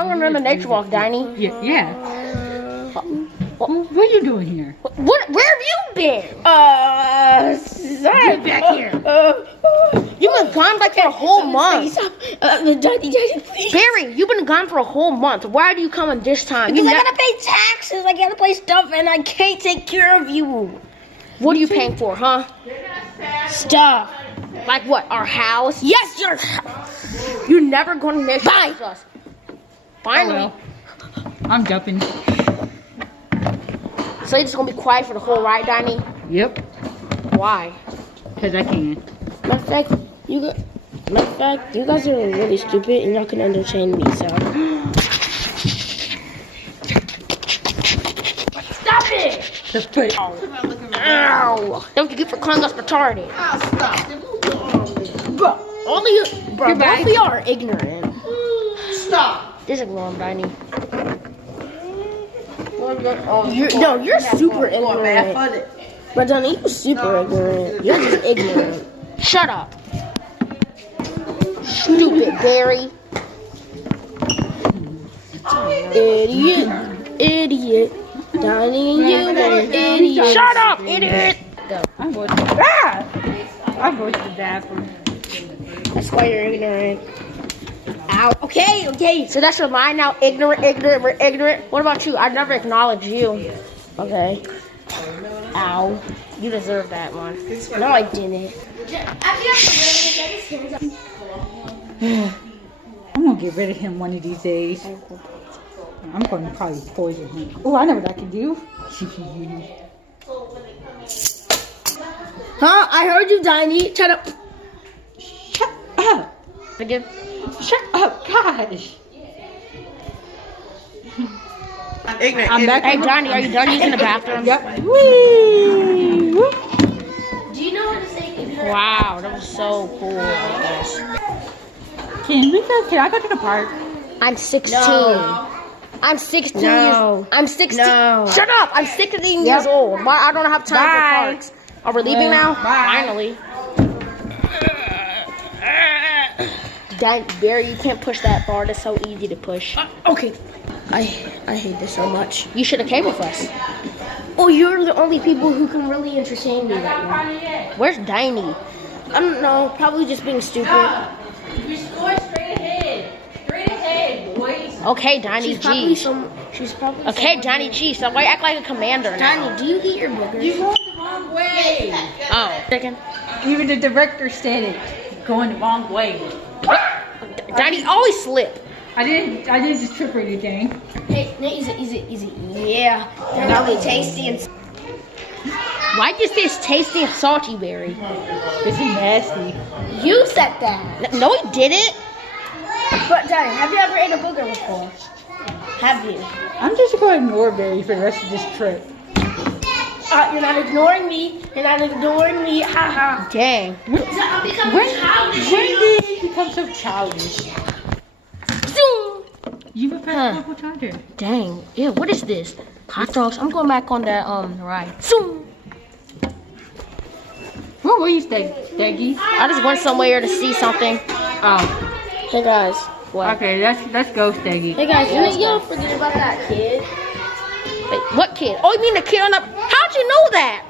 going on another nature walk, Diney. Yeah. What are you doing here? Where have you been? Get back here. You've been gone like for a whole month. Daddy, please. Barry, you've been gone for a whole month. Why do you come in this time? Because I gotta pay taxes, I gotta pay stuff, and I can't take care of you. What are you paying for, huh? Stuff. Like what? Our house? Yes, your You're never going to nature Bye. with us. Finally. I'm jumping. So you're just gonna be quiet for the whole ride, Diney? Yep. Why? Because I can. Matter of fact, you guys are really stupid, and y'all can entertain me. So Stop it! The foot. Ow! That's what you get for calling us retarded. bro, Only you, bro. Goodbye. Both of y'all are ignorant. stop. Just ignore him, Diney. You're super ignorant. But Donnie, you're super ignorant. You're just ignorant. Shut up. Stupid Barry. Idiot. Donnie and you are idiots. Shut up, idiot. I'm going to the bathroom. That's why you're ignorant. Ow. Okay. So that's your line now. Ignorant. We're ignorant. What about you? I never acknowledged you. Okay. Ow. You deserve that one. No, I didn't. I'm going to get rid of him one of these days. I'm going to probably poison him. Oh, I know what I can do. Huh? I heard you, Diney. Shut up. Shut up. Again. Shut up, gosh. Ignorant. I'm back. Hey, Johnny, are you done using the bathroom? Yep. Whee! Whoop. Do you know what to say? Wow, that was so cool, guys. Can I go to the park? I'm 16. No. I'm 16 No. years. I'm 16. No. Shut up! I'm 16 years old. Why I don't have time Bye. for parks. Are we leaving now? Bye. Finally. Dang, Barry, you can't push that far. That's so easy to push. Okay. I hate this so much. You should have came with us. Oh, you're the only people who can really entertain me right now. Where's Diney? I don't know. Probably just being stupid. You're scoring straight ahead. Straight ahead, boys. Okay, Diney She's probably G. She's probably. Okay, Johnny G. So why act like a commander now? Diney, do you eat your boogers? You going the wrong way. Oh, chicken. Even the director said it. Going the wrong way. Diney always slip. I didn't just trip or anything. Hey, easy. Yeah, they're really tasty and. Why just this tasty and salty, Barry? Is he nasty? You said that. No, he didn't. But Diney, have you ever ate a booger before? Have you? I'm just going to ignore Barry for the rest of this trip. You're not ignoring me. Haha. Dang. I'm becoming When childish. did he become so childish? Zoom. You have a purple charger. Dang. Yeah, what is this? Hot dogs. I'm going back on that ride. Zoom. Where were you, Steggy? I just went somewhere to see something. Oh, Hey guys. What? okay. Let's go, Steggy. Hey guys, you don't forget about that kid. Wait, what kid? Oh, you mean the kid on the... How'd you know that?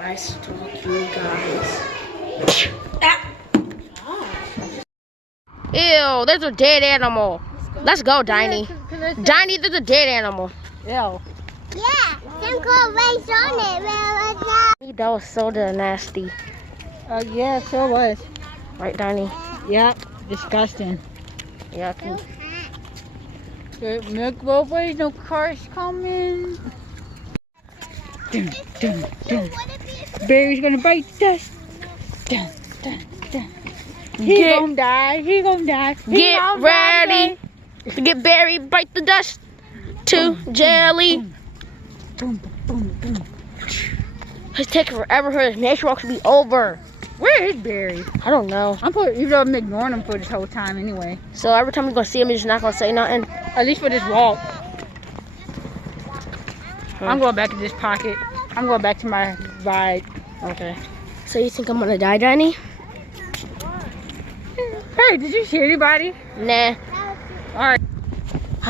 I stalk you guys. Ew, there's a dead animal. Let's go, Diney. Diney, there's a dead animal. Ew. Yeah, some cold race on it. That was so nasty. Yeah, sure was. Right, Diney? Yeah, disgusting. Yeah, I can... Good milk boy, no cars coming. Dun, dun, dun. Barry's gonna bite the dust. Dun, dun, dun. He gonna die. He gonna die. Get ready to get Barry, bite the dust to jelly. Boom, boom, boom. It's taking forever for this nature walk to be over. Where is Barry? I don't know. Even though I'm ignoring him for this whole time anyway. So every time you're gonna see him, you're just not gonna say nothing. At least for this walk. I'm going back in this pocket. I'm going back to my ride. Okay. So you think I'm gonna die, Diney? Hey, did you see anybody? Nah. Alright.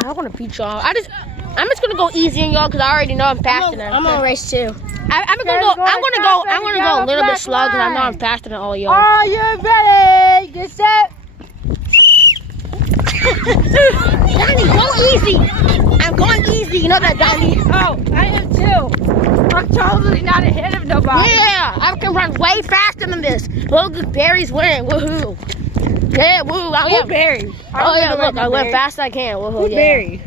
I want to beat y'all. I'm just gonna go easy on y'all because I already know I'm faster than. I'm on race 2. I'm gonna go a little bit slow because I know I'm faster than all y'all. Are you ready? Get set. Donnie, go easy. I'm going easy. You know that, Donnie. Oh, I am too. I'm totally not ahead of nobody. Yeah, I can run way faster than this. Look, Barry's winning. Woohoo. Yeah, woo. I Who am. Barry? Oh, yeah, look, I went fast as I can. Woohoo, Who yeah. Barry?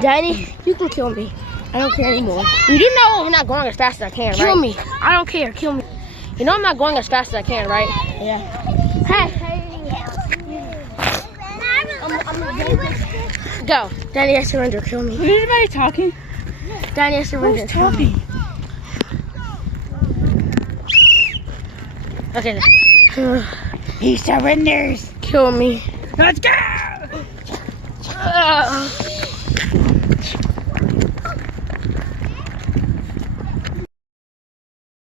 Danny, you can kill me. I don't care anymore. You do know I'm not going as fast as I can, right? Kill me. I don't care. Kill me. You know I'm not going as fast as I can, right? Yeah. Hey, go. Danny, I surrender. Kill me. Is anybody talking? Danny, I surrender. Who's talking? Okay. He surrenders. Kill me. Let's go!